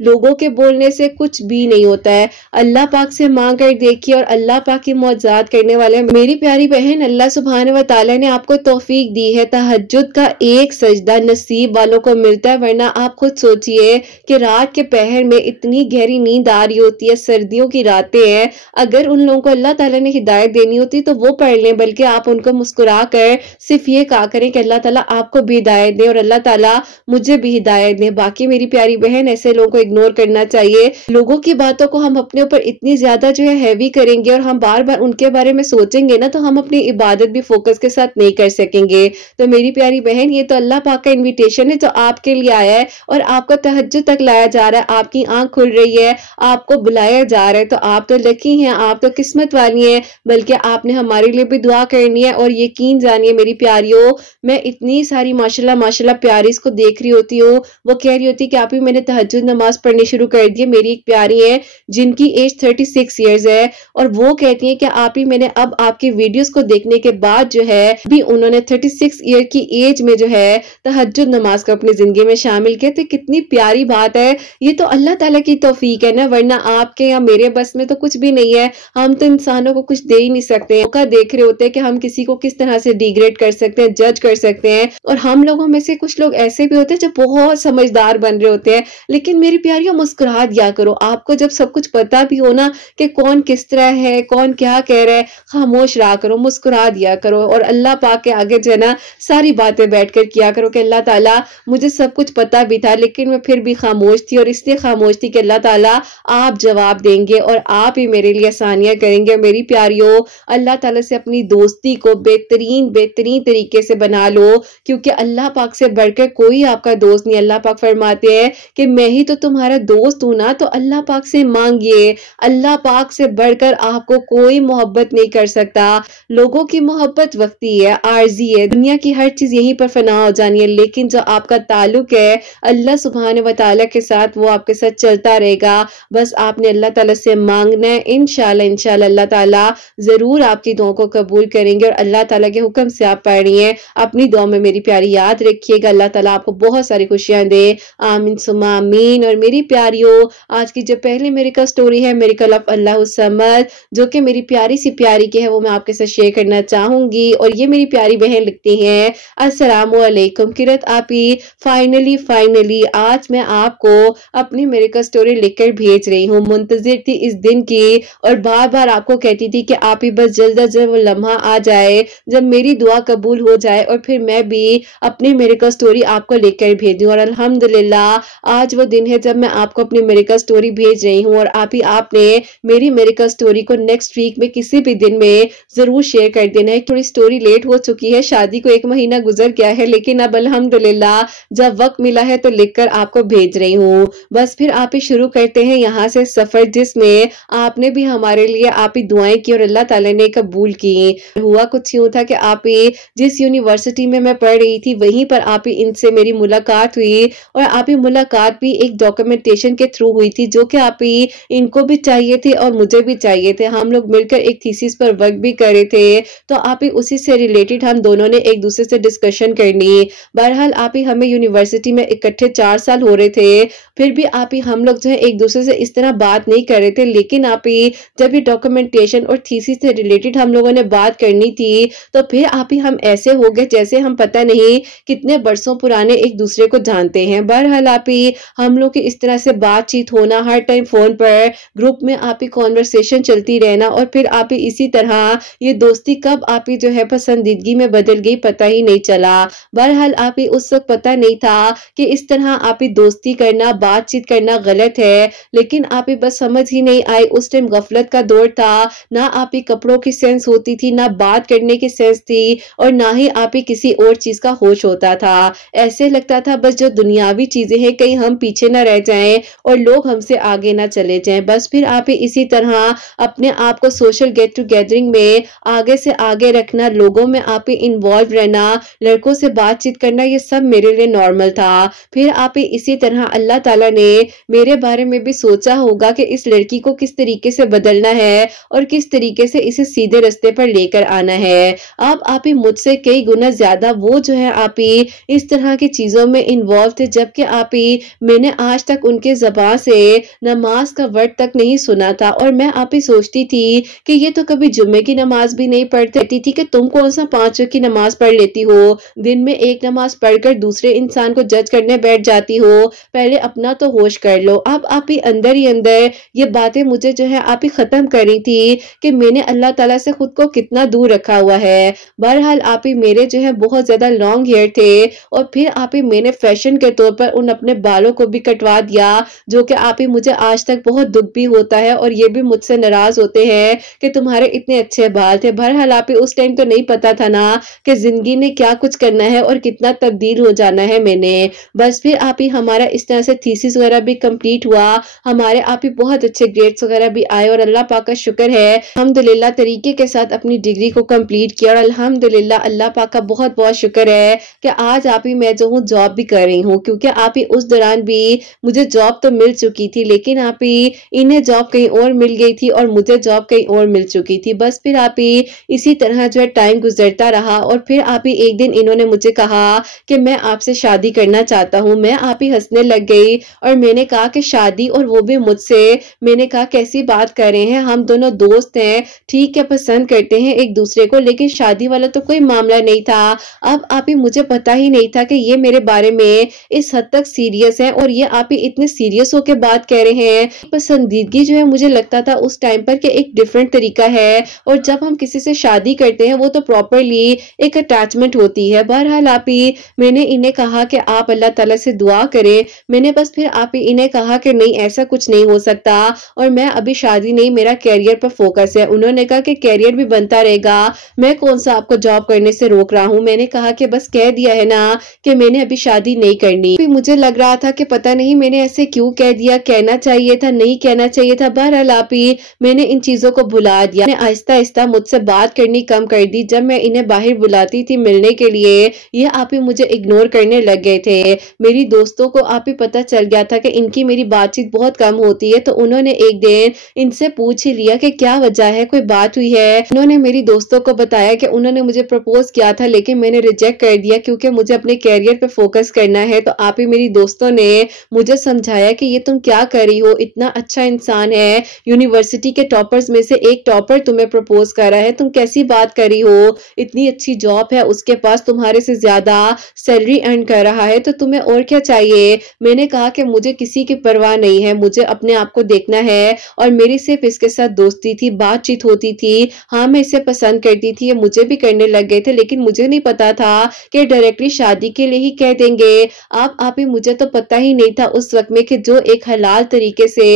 لوگوں کے بولنے سے کچھ بھی نہیں ہوتا ہے. اللہ پاک سے مانگ کر دیکھیے اور اللہ پاک کی معجزات کرنے والے. میری پیاری بہن, اللہ سبحانہ و تعالیٰ نے آپ کو توفیق دی ہے. تہجد کا ایک سجدہ نصیب والوں کو ملتا ہے, ورنہ آپ خود سوچئے کہ رات کے پہر میں اتنی گہری نیند آ رہی ہوتی ہے, سردیوں کی راتیں ہیں. اگر ان لوگوں کو اللہ تعالیٰ نے ہدایت دینی ہوتی تو وہ پڑھ لیں, بلکہ آپ ان کو مسکرا کر صرف یہ کہا کریں کہ اللہ تعالیٰ آپ کو بھی ہدایت دے اور اللہ تعالیٰ مجھے بھی ہدایت دے. باقی میری پیاری بہن, ایسے لوگوں کو اگنور کرنا چاہیے. لوگوں کی باتوں کو ہم اپنے اوپر اتنی زیادہ جو ہے ہیوی کریں گے اور ہم بار بار ان کے بارے میں سوچیں گے نا, تو ہم اپنی عبادت بھی فوکس کے ساتھ نہیں کر سکیں گے. تو میری پیاری بہن, یہ تو اللہ پاک کا انویٹیشن ہے جو آپ کے لیے آیا ہے اور آپ کو تہجد تک لایا جا رہا ہے. آپ کی آنکھ کھل رہی ہے, آپ کو بلایا جا رہا ہے, تو آپ تو لکی ہیں, آپ تو قسمت والی ہیں. بلکہ آپ نے ہمارے لیے بھی دعا کرنی ہے. اور یقین جانیے میری پیاریوں, میں اتنی ساری ماشاءاللہ پیاریز کو دیکھ رہی ہوتی ہوں, وہ کہہ رہی ہوتی کہ آپ ہی میں نے تہجد نماز پڑھنی شروع کر دی ہے. میری ایک پیاری ہے جن کی ایج 36 ایئرز ہے, اور وہ کہتی ہیں کہ آپ ہی میں نے اب آپ کی ویڈیوز کو دیکھنے کے بعد جو ہے بھی انہوں نے 36 ایئر کی ایج میں جو ہے تہجد نماز کو اپنی زندگی میں شامل کیا. تو کتنی پیاری بات ہے. یہ تو اللہ تعالیٰ کی توفیق ہے نا, ورنہ آپ کے یا میرے بس میں تو کچھ بھی نہیں ہے. ہم تو انسانوں کو کچھ دے ہی نہیں سکتے. موقع دیکھ رہے ہوتے ہیں کہ ہم کسی کو کس طرح سے ڈیگریڈ کر سکتے ہیں, جج کر سکتے ہیں. اور ہم لوگوں میں سے کچھ لوگ ایسے بھی ہوتے ہیں جو بہت سمجھدار بن رہے ہوتے ہیں. لیکن میری پیاریوں, مسکرا دیا کرو. آپ کو جب سب کچھ پتا بھی ہو نا کہ کون کس طرح ہے, کون کیا کہہ رہا ہے, خاموش رہا کرو, مسکرا دیا کرو. اور اللہ پاک کے آگے جو ہے نا ساری باتیں بیٹھ کر کیا کرو کہ اللہ تعالیٰ مجھے سب کچھ پتا بھی تھا لیکن میں پھر بھی خاموش تھی, اور اس لیے خاموش تھی کہ اللہ تعالیٰ آپ جواب دیں گے اور آپ ہی میرے لیے آسانیاں کریں گے. میری پیاریوں, اللہ تعالیٰ سے اپنی دوستی کو بہترین طریقے سے بنا لو, کیونکہ اللہ پاک سے بڑھ کر کوئی آپ کا دوست نہیں. اللہ پاک فرماتے ہیں کہ میں ہی تو تمہارا دوست ہوں نا, تو اللہ پاک سے مانگیے. اللہ پاک سے بڑھ کر آپ کو کوئی محبت نہیں کر سکتا. لوگوں کی محبت وقتی ہے, عارضی ہے. دنیا کی ہر چیز یہیں پر فنا ہو جانی ہے, لیکن جو آپ کا تعلق ہے اللہ سبحانہ و تعالیٰ کے ساتھ, وہ آپ کے ساتھ چلتا رہے گا. بس آپ نے اللہ تعالیٰ سے مانگنا ہے. انشاءاللہ اللہ تعالیٰ ضرور آپ کی دعاؤں کو قبول کریں گے. اور اللہ تعالیٰ کے حکم سے آپ پڑھ رہی ہیں, اپنی دعاؤں میں میری پیاری یاد رکھیے گا. اللہ تعالیٰ آپ کو بہت ساری خوشیاں دے, آمین ثم آمین. اور میری پیاریوں, آج کی جو پہلی میریکل سٹوری ہے, میریکل آف اللہ الصمد, جو کہ میری پیاری سی پیاری کی ہے, وہ میں آپ کے ساتھ شیئر کرنا چاہوں گی. اور یہ میری پیاری بہن لکھتی ہیں, السلام علیکم قرت آپی, فائنلی آج میں آپ کو اپنی میریکل سٹوری لکھ کر بھیج رہی ہوں. منتظر تھی اس دن کی اور بار بار آپ کو کہتی تھی کہ آپ ہی بس جلد از جلد وہ لمحہ آ جائے جب میری دعا قبول ہو جائے اور پھر میں بھی اپنی میریکل سٹوری آپ کو لکھ کر بھیجوں. اور الحمدللہ آج وہ دن ہے جب میں آپ کو اپنی میریکل سٹوری بھیج رہی ہوں. اور آپ نے میری میریکل سٹوری کو نیکسٹ ویک میں کسی بھی دن میں ضرور شیئر کر دینا ہے. تھوڑی سٹوری لیٹ ہو چکی ہے, شادی کو 1 مہینہ گزر گیا ہے, لیکن اب الحمدللہ جب وقت ملا ہے تو لکھ کر آپ کو بھیج رہی ہوں. بس پھر آپ ہی شروع کرتے ہیں یہاں سے سفر, جس میں آپ نے بھی ہمارے لیے آپ ہی دعائیں کی اور اللہ تعالیٰ نے قبول کی. ہوا کچھ یوں تھا کہ آپ ہی جس یونیورسٹی میں پڑھ رہی تھی وہیں پر آپ ہی ان سے میری ملاقات ہوئی, اور آپ ہی ملاقات بھی ایک ڈاکومنٹیشن کے تھرو ہوئی تھی, جو کہ آپ ہی ان کو بھی چاہیے تھے اور مجھے بھی چاہیے تھے. ہم لوگ مل کر ایک تھیسس پر ورک بھی کر رہے تھے, تو آپ ہی اسی سے ریلیٹڈ ہم دونوں نے ایک دوسرے سے ڈسکشن کرنی. بہرحال آپ ہی ہمیں یونیورسٹی میں اکٹھے 4 سال ہو رہے تھے, پھر بھی آپ ہی ہم لوگ جو ہے ایک دوسرے سے اس طرح بات نہیں کر رہے تھے. لیکن آپ ہی جب یہ ڈاکومنٹیشن اور تھیسس سے ریلیٹڈ ہم لوگوں نے بات کرنی تھی, تو پھر آپ ہی ہم ایسے ہو گئے جیسے ہم پتہ نہیں کتنے برسوں پرانے ایک دوسرے کو جانتے ہیں. بہرحال آپ ہی ہم لوگ کی اس طرح سے بات چیت ہونا, ہر ٹائم فون پر گروپ میں آپ ہی کانورسیشن چلتی رہنا, اور پھر آپ ہی اسی طرح یہ دوستی کب آپ ہی جو ہے پسندیدگی میں بدل گئی پتہ ہی نہیں چلا. بہرحال آپ ہی اس وقت پتہ نہیں تھا کہ اس طرح آپ ہی دوستی کرنا, بات چیت کرنا غلط ہے, لیکن آپ ہی بس سمجھ ہی نہیں آئی. اس ٹائم غفلت کا دور تھا, نہ آپ ہی کپڑوں کی سینس ہوتی تھی, نہ بات کرنے کی سینس تھی, اور نہ ہی آپ ہی کسی اور چیز کا ہوش ہوتا تھا. ایسے لگتا تھا بس جو دنیاوی چیزیں ہیں کہیں ہم پیچھے نہ رہ جائیں اور لوگ ہم سے آگے نہ چلے جائیں. بس پھر آپ ہی اسی طرح اپنے آپ کو سوشل گیٹ ٹو گیدرنگ میں آگے سے آگے رکھنا, لوگوں میں آپ ہی انوالو رہنا, لڑکوں سے بات چیت کرنا, یہ سب میرے لیے نارمل تھا. پھر آپ ہی اسی طرح اللہ تعالیٰ نے میرے بارے میں بھی سوچا ہوگا کہ اس لڑکی کو کس طریقے سے بدلنا ہے اور کس طریقے سے اسے سیدھے رستے پر لے کر آنا ہے. اب آپ ہی مجھ سے کئی گنا زیادہ وہ جو ہے آپ ہی اس طرح کی چیزوں میں انوالو تھے, جبکہ آپ ہی میں نے آج تک ان کے زبان سے نماز کا ورڈ تک نہیں سنا تھا، اور میں آپ ہی سوچتی تھی کہ یہ تو کبھی جمعے کی نماز بھی نہیں پڑھتی تھی کہ تم کون سا 5 وقت کی نماز پڑھ لیتی ہو، دن میں ایک نماز پڑھ کر دوسرے انسان کو جج کرنے بیٹھ جاتی ہو، پہلے اپنا تو ہوش کر لو۔ اب آپ ہی اندر یہ باتیں مجھے جو ہے آپ ہی ختم کری تھی کہ میں نے اللہ تعالیٰ سے خود کو کتنا دور رکھا ہوا ہے۔ بہرحال آپ ہی میرے جو ہے بہت زیادہ لانگ ہیئر تھے، اور پھر آپ ہی میں نے فیشن کے طور پر ان اپنے بالوں کو بھی کٹوا دیا، جو کہ آپ ہی مجھے آج تک بہت دکھ بھی ہوتا ہے، اور یہ بھی مجھ سے ناراض ہوتے ہیں کہ تمہارے اتنے اچھے بال تھے۔ بہرحال آپ ہی اس ٹائم تو نہیں پتا تھا نا کہ زندگی نے کیا کچھ کرنا ہے اور کتنا تبدیل ہو جانا ہے میں نے۔ بس پھر آپ ہی ہمارا اس طرح سے تھیسس وغیرہ بھی کمپلیٹ ہوا، ہمارے آپ ہی بہت اچھے گریڈز وغیرہ بھی آئے، اور اللہ پاک کا شکر ہے الحمدللہ طریقے کے ساتھ اپنی ڈگری کو کمپلیٹ کیا، اور الحمدللہ اللہ پاک کا بہت بہت شکر ہے کہ آج آپ ہی میں جو ہوں جاب بھی کر رہی ہوں، کیونکہ آپ ہی اس دوران بھی مجھے جاب تو مل چکی تھی، لیکن آپ ہی انہیں جاب کہیں اور مل گئی تھی اور مجھے جاب کہیں اور مل چکی تھی۔ بس پھر آپ ہی اسی طرح جو ہے ٹائم گزرتا رہا، اور پھر آپ ہی ایک دن انہوں نے مجھے کہا کہ میں آپ سے شادی کرنا چاہتا ہوں۔ میں آپ ہی ہنسنے لگ گئی، اور میں نے کہا کہ شادی، اور وہ بھی مجھ سے؟ میں نے کہا کیسی بات کر رہے ہیں، ہم دونوں دوست ہیں، ٹھیک ہے پسند کرتے ہیں ایک دوسرے کو، لیکن شادی والا تو کوئی معاملہ نہیں تھا۔ اب آپ ہی مجھے پتا ہی نہیں تھا کہ یہ میرے بارے میں اس حد تک سیریس ہے، اور یہ آپ ہی اتنے سیریس ہو کے بات کہہ رہے ہیں۔ پسندیدگی جو ہے مجھے لگتا تھا اس ٹائم پر کہ ایک ڈیفرنٹ طریقہ ہے، اور جب ہم کسی سے شادی کرتے ہیں وہ تو پراپرلی ایک اٹیچمنٹ ہوتی ہے۔ بہرحال آپ ہی میں نے انہیں کہا کہ آپ اللہ تعالیٰ سے دعا کریں۔ میں نے بس پھر آپ ہی انہیں کہا کہ نہیں ایسا کچھ نہیں ہو سکتا، اور میں ابھی شادی نہیں، میرا کیریئر پر فوکس ہے۔ انہوں نے کہا کہ کیریئر بھی بنتا رہے گا، میں کون سا آپ کو جاب کرنے سے روک رہا ہوں۔ میں نے کہا کہ بس کہہ دیا ہے نا کہ میں نے ابھی شادی نہیں کرنی۔ پھر مجھے لگ رہا تھا کہ پتہ نہیں میں نے ایسے کیوں کہہ دیا، کہنا چاہیے تھا نہیں کہنا چاہیے تھا۔ بہرحال آپ ہی میں نے ان چیزوں کو بھلا دیا، میں آہستہ آہستہ مجھ سے بات کرنی کم کر دی۔ جب میں انہیں باہر بلاتی تھی ملنے کے لیے، یہ آپ ہی مجھے اگنور کرنے لگ گئے تھے۔ میری دوستوں کو آپ ہی پتہ چل گیا تھا کہ ان کی میری بات چیت بہت کم ہوتی ہے، تو انہوں نے ایک دن ان سے پوچھ ہی لیا کہ کیا وجہ ہے، کوئی بات ہوئی ہے۔ انہوں نے میری دوستوں کو بتایا کہ انہوں نے مجھے پرپوز کیا تھا، لیکن میں نے ریجیکٹ کر دیا کیونکہ مجھے اپنے کیریئر پہ فوکس کرنا ہے۔ تو آپ ہی میری دوستوں نے مجھے سمجھایا کہ یہ تم کیا کر رہی ہو، اتنا اچھا انسان ہے، یونیورسٹی کے ٹاپرز میں سے ایک ٹاپر تمہیں پرپوز کر رہا ہے، تم کیسی بات کر رہی ہو، اتنی اچھی جاب ہے اس کے پاس، تمہارے سے زیادہ سیلری ارن کر رہا ہے، تو تمہیں اور کیا چاہیے۔ میں نے کہا کہ مجھے کسی کی پرواہ نہیں ہے، مجھے اپنے آپ کو دیکھنا ہے، اور میری صرف اس کے ساتھ دوستی تھی، بات چیت ہوتی تھی، ہاں میں اسے پسند کرتی تھی، یہ مجھے بھی کرنے لگ گئے تھے، لیکن مجھے نہیں پتا تھا کہ ڈائریکٹلی شادی کے لیے ہی کہہ دیں گے۔ آپ ہی مجھے تو پتا ہی نہیں تھا اس وقت میں کہ جو ایک حلال طریقے سے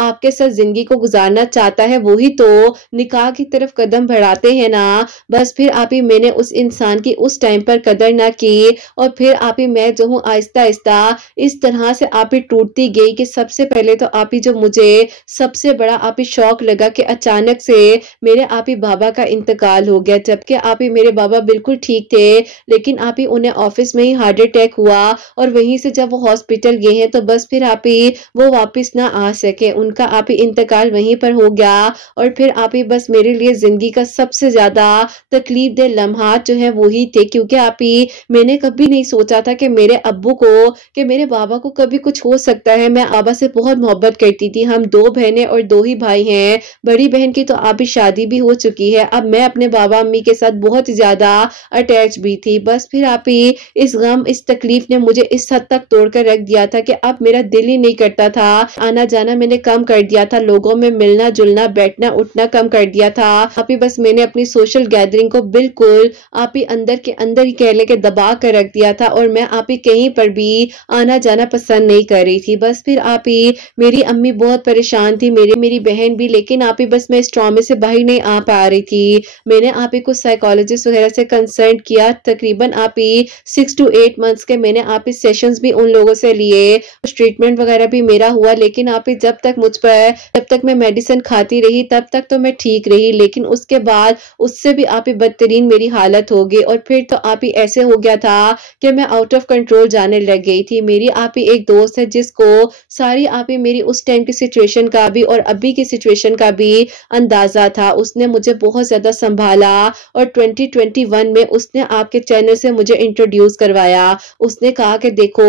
آپ کے ساتھ زندگی کو گزارنا چاہتا ہے وہی تو نکاح کی طرف قدم بڑھاتے ہیں نا۔ بس پھر آپ ہی میں نے اس انسان کی اس ٹائم پر قدر نہ کی، اور پھر آپ ہی میں جو ہوں آہستہ آہستہ اس طرح سے آپ ہی ٹوٹتی گئی کہ سب سے پہلے تو آپ ہی جو مجھے سب سے بڑا آپ ہی شوق لگا کہ اچانک سے میرے آپ ہی بابا کا انتقال ہو گیا، جبکہ آپ ہی میرے بابا بالکل ٹھیک تھے، لیکن آپ ہی انہیں آفس میں ہی ہارٹ اٹیک ہوا، اور وہیں سے جب وہ ہاسپٹل گئے ہیں تو بس پھر آپ ہی وہ واپس نہ آ سکے، ان کا آپ ہی انتقال وہیں پر ہو گیا۔ اور پھر آپ ہی بس میرے لیے زندگی کا سب سے زیادہ تکلیف دہ لمحات جو ہیں وہی تھے، کیونکہ آپ ہی میں نے کبھی نہیں سوچا تھا کہ میرے ابو کو، کہ میرے بابا کو کبھی کچھ ہو سکتا ہے۔ میں بابا سے بہت محبت کرتی تھی، ہم 2 بہنیں اور 2 ہی بھائی ہیں، بڑی بہن کی تو آپ ہی شادی بھی ہو چکی ہے۔ اب میں اپنے بابا امی کے ساتھ بہت زیادہ اٹیچ بھی تھی۔ بس پھر آپ ہی اس غم، اس تکلیف نے مجھے اس حد تک توڑ کر رکھ دیا تھا کہ اب میرا دل ہی نہیں کرتا تھا، آنا جانا میں نے کم کر دیا تھا، لوگوں میں ملنا جلنا بیٹھنا اٹھنا کم کر دیا تھا۔ آپ ہی بس میں نے اپنی سوشل گیدرنگ کو بالکل آپ ہی اندر کے اندر ہی کہہ لے کے دبا کر رکھ دیا تھا، اور میں آپ ہی کہیں پر بھی آنا جانا پسند نہیں کر رہی تھی۔ بس پھر آپ ہی میری امی بہت پریشان تھی، میری بہن بھی، لیکن آپ ہی بس میں اس ٹرامے سے باہر نہیں آ پا رہی تھی۔ میں نے آپ ہی کچھ سائیکالوجسٹ وغیرہ سے کنسلٹ کیا، تقریباً آپ ہی 6 to 8 months کے میں نے آپ ہی سیشنز بھی ان لوگوں سے لیے، ٹریٹمنٹ وغیرہ بھی میرا ہوا، لیکن آپ ہی جب تک میں میڈیسن کھاتی رہی تب تک تو میں ٹھیک رہی، لیکن اس کے بعد اس سے بھی آپ ہی بدترین میری حالت ہو گئی، اور پھر تو آپ ہی ایسے ہو گیا تھا کہ میں آؤٹ آف کنٹرول جانے لگ گئی تھی۔ میری آپ ہی ایک دوست ہے جس کو ساری آپ ہی میری اس ٹائم کی سچویشن کا بھی اور ابھی کی سچویشن کا بھی اندازہ تھا، اس نے مجھے بہت زیادہ سنبھالا، اور 2021 میں اس نے آپ کے چینل سے مجھے انٹروڈیوس کروایا۔ اس نے کہا کہ دیکھو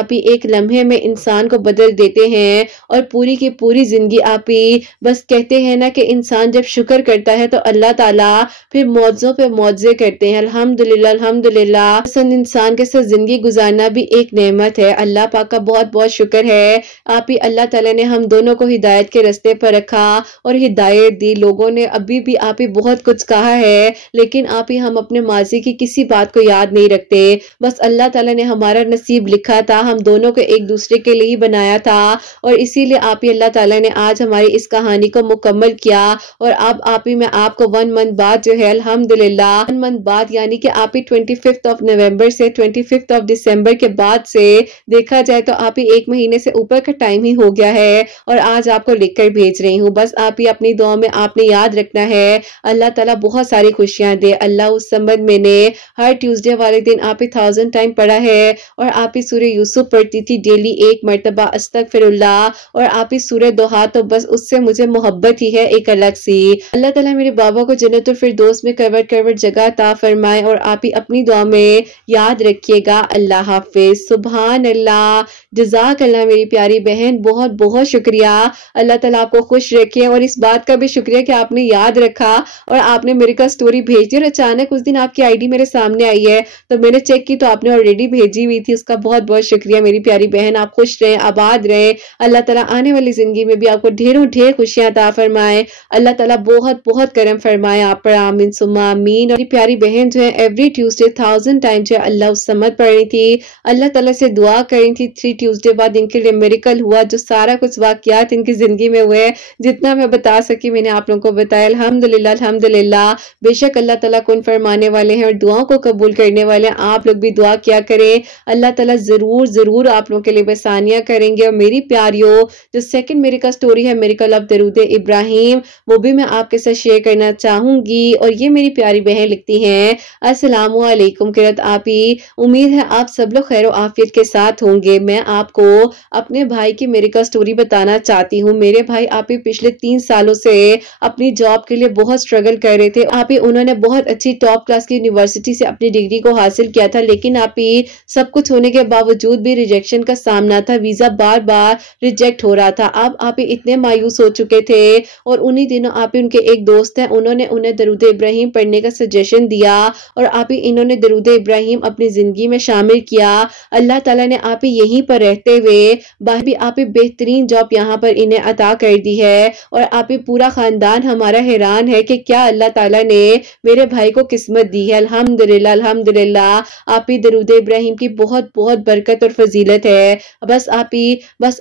آپ ہی ایک لمحے میں انسان کو بدل دیتے ہیں اور پوری کی پوری زندگی آپ ہی بس کہتے ہیں نا کہ انسان جب شکر کرتا ہے تو اللہ تعالیٰ پھر معجزوں پہ معجزے کرتے ہیں۔ الحمدللہ الحمدللہ، پسند انسان کے ساتھ زندگی گزارنا بھی ایک نعمت ہے۔ اللہ پاک کا بہت بہت شکر ہے، آپ ہی اللہ تعالیٰ نے ہم دونوں کو ہدایت کے رستے پر رکھا اور ہدایت دی۔ لوگوں نے ابھی بھی آپ ہی بہت کچھ کہا ہے، لیکن آپ ہی ہم اپنے ماضی کی کسی بات کو یاد نہیں رکھتے۔ بس اللہ تعالیٰ نے ہمارا نصیب لکھا تھا، ہم دونوں کو ایک دوسرے کے لیے ہی بنایا تھا، اور اسی لیے آپ ہی اللہ تعالیٰ نے آج ہماری اس کہانی کو مکمل کیا۔ اور اب آپ ہی میں آپ کو 1 منتھ بعد جو ہے الحمدللہ 1 منتھ بعد یعنی کہ آپ ہی 25 نومبر سے 25 دسمبر کے بعد سے دیکھا جائے تو آپ ہی 1 مہینے سے اوپر کا ٹائم ہی ہو گیا ہے، اور آج آپ کو لکھ کر بھیج رہی ہوں۔ بس آپ ہی اپنی دعا میں آپ نے یاد رکھنا ہے، اللہ تعالیٰ بہت ساری خوشیاں دے۔ اللہ اس سمجھ میں نے ہر ٹیوزڈے والے دن آپ ہی 1000 ٹائم پڑھا ہے، اور آپ ہی سورہ یوسف پڑھتی تھی ڈیلی 1 مرتبہ، استغفر اللہ، اور آپ ہی سورہ دوحہ، تو بس اس سے مجھے محبت ہی ہے ایک الگ سی۔ اللہ تعالیٰ میرے بابا کو جنت الفردوس میں کروٹ کروٹ جگہ عطا فرمائے، اور آپ ہی اپنی دعا میں یاد رکھیے گا۔ اللہ حافظ۔ سبحان اللہ، جزاک اللہ میری پیاری بہن، بہت بہت شکریہ۔ اللہ تعالیٰ آپ کو خوش رکھے، اور اس بات کا بھی شکریہ کہ آپ نے یاد رکھا اور آپ نے میرے کا سٹوری بھیج دی، اور اچانک اس دن آپ کی ID میرے سامنے آئی ہے تو میں نے چیک کی تو آپ نے آلریڈی بھیجی ہوئی تھی۔ اس کا بہت بہت شکریہ میری پیاری بہن، آپ خوش رہیں، آباد رہیں، اللہ تعالیٰ آنے والی زندگی میں بھی آپ کو ڈھیروں ڈھیر خوشیاں عطا فرمائے، اللہ تعالیٰ بہت بہت کرم فرمائے آپ پر، آمین ثم آمین۔ اور میری پیاری بہن جو ہے ایوری ٹیوزڈے 1000 ٹائم جو ہے اللہ اس سمت پڑھ رہی تھی، اللہ تعالیٰ سے دعا کر رہی تھی 3 ٹیوزڈے بعد ان کے لیے میریکل ہوا، جو سارا کچھ واقعات ان کی زندگی میں ہوئے جتنا میں بتا سکی میں نے آپ لوگوں کو بتایا۔ الحمدللہ الحمدللہ، بے شک اللہ تعالیٰ کن فرمانے والے ہیں اور دعاؤں کو قبول کرنے والے ہیں۔ آپ لوگ بھی دعا کیا کریں، اللہ تعالیٰ ضرور ضرور آپ لوگوں کے لیے آسانیاں کریں گے۔ اور میری پیاریوں، جو سیکنڈ میریکل سٹوری ہے میریکل آف درود ابراہیم، وہ بھی میں آپ کے ساتھ شیئر کرنا چاہوں گی۔ اور یہ میری پیاری بہن لکھتی ہیں، السلام علیکم قرت آپ ہی، امید ہے آپ سب لوگ خیر و عافیت کے ساتھ ہوں گے۔ میں آپ کو اپنے بھائی کی میریکل سٹوری بتانا چاہتی ہوں۔ میرے بھائی آپ ہی پچھلے 3 سالوں سے اپنی جاب کے لیے بہت سٹرگل کر رہے تھے۔ آپ ہی انہوں نے بہت اچھی ٹاپ کلاس کی یونیورسٹی سے اپنی ڈگری کو حاصل کیا تھا، لیکن آپ ہی سب کچھ ہونے کے باوجود بھی ریجیکشن کا سامنا تھا، ویزا بار بار ریجیکٹ ہو رہا تھا۔ اب آپ ہی اتنے مایوس ہو چکے تھے، اور انہی دنوں آپ ہی ان کے ایک دوست ہیں، انہوں نے انہیں درود ابراہیم پڑھنے کا سجیشن دیا، اور آپ ہی انہوں نے درود ابراہیم اپنی زندگی میں شامل کیا۔ اللہ تعالیٰ نے آپ ہی یہیں پر رہتے ہوئے باہر آپ ہی بہترین جاب یہاں پر انہیں عطا کر دی ہے، اور آپ ہی پورا خاندان ہمارا حیران ہے کہ کیا اللہ تعالیٰ نے میرے بھائی کو قسمت دی ہے۔ الحمدللہ الحمدللہ، آپ ہی درود ابراہیم کی بہت بہت برکت اور فضیلت ہے۔ بس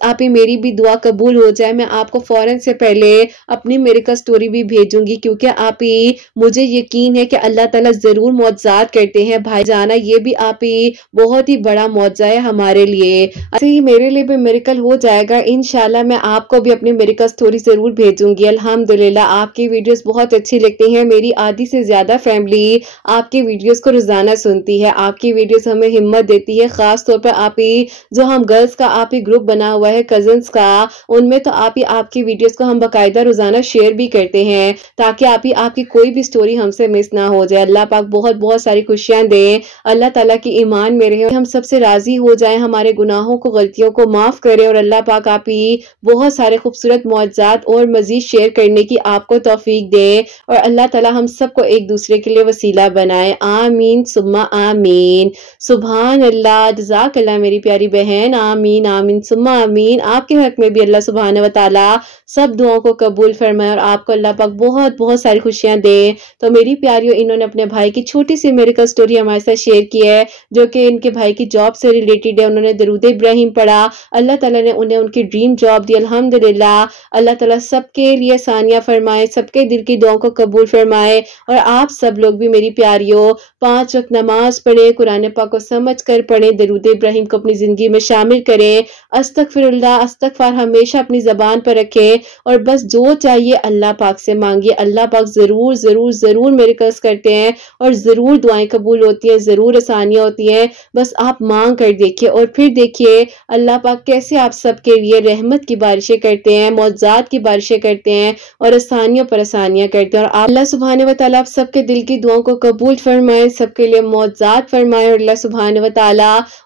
آپ ہی میری بھی دعا قبول ہو جائے، میں آپ کو فوراً سے پہلے اپنی میریکل سٹوری بھی بھیجوں گی، کیونکہ آپ ہی مجھے یقین ہے کہ اللہ تعالیٰ ضرور معجزات کرتے ہیں۔ بھائی جانا، یہ بھی آپ ہی بہت ہی بڑا معجزہ ہے ہمارے لیے، ایسے ہی میرے لیے بھی میریکل ہو جائے گا انشاءاللہ۔ میں آپ کو بھی اپنی میریکل سٹوری ضرور بھیجوں گی۔ الحمدللہ، آپ کی ویڈیوز بہت اچھی لگتی ہیں، میری آدھی سے زیادہ فیملی آپ کی ویڈیوز کو روزانہ سنتی ہے، آپ کی ویڈیوز ہمیں ہمت دیتی ہے، خاص طور پر آپ ہی جو ہم گرلز کا آپ ہی گروپ بنا ہوا ہے کزنز کا، ان میں تو آپ کی ویڈیوز کو ہم باقاعدہ روزانہ شیئر بھی کرتے ہیں، تاکہ آپ کی کوئی بھی سٹوری ہم سے مس نہ ہو جائے۔ اللہ پاک بہت بہت ساری خوشیاں دیں، اللہ تعالیٰ کی ایمان میں رہے، ہم سب سے راضی ہو جائیں، ہمارے گناہوں کو غلطیوں کو معاف کرے، اور اللہ پاک آپ ہی بہت سارے خوبصورت معجزات اور مزید شیئر کرنے کی آپ کو توفیق دے، اور اللہ تعالیٰ ہم سب کو ایک دوسرے کے لیے وسیلہ بنائے، آمین ثم آمین۔ سبحان اللہ، جزاک اللہ میری پیاری بہن، آمین آمین ثم آمین۔ آپ کے حق میں بھی اللہ سبحانہ و تعالیٰ سب دعاؤں کو قبول فرمائے، اور آپ کو اللہ پاک بہت بہت ساری خوشیاں دے۔ تو میری پیاریوں، انہوں نے اپنے بھائی کی چھوٹی سی میریکل سٹوری ہمارے ساتھ شیئر کی ہے، جو کہ ان کے بھائی کی جاب سے ریلیٹڈ ہے۔ انہوں نے درود ابراہیم پڑھا، اللہ تعالیٰ نے انہیں ان کی ڈریم جاب دی، الحمدللہ۔ اللہ تعالیٰ سب کے لیے آسانیاں فرمائے، سب کے دل کی دعاؤں کو قبول فرمائے، اور آپ سب لوگ بھی میری پیاریوں 5 وقت نماز پڑھیں، قرآن پاک کو سمجھ کر پڑھیں، درود ابراہیم کو اپنی زندگی میں شامل کریں، استغفر اللہ استغفار ہمیشہ اپنی زبان پر رکھیں، اور بس جو چاہیے اللہ پاک سے مانگیے، اللہ پاک ضرور ضرور ضرور میریکلز کرتے ہیں، اور ضرور دعائیں قبول ہوتی ہیں، ضرور آسانیاں ہوتی ہیں، بس آپ مانگ کر دیکھیے، اور پھر دیکھیے اللہ پاک کیسے آپ سب کے لیے رحمت کی بارشیں کرتے ہیں، معجزات کی بارشیں کرتے ہیں، اور آسانیوں پر آسانیاں کرتے ہیں۔ اور اللہ سبحانہ و تعالیٰ آپ سب کے دل کی دعاؤں کو قبول فرمائے، سب کے لیے معجزات فرمائے، اور اللہ سبحانہ و تعالیٰ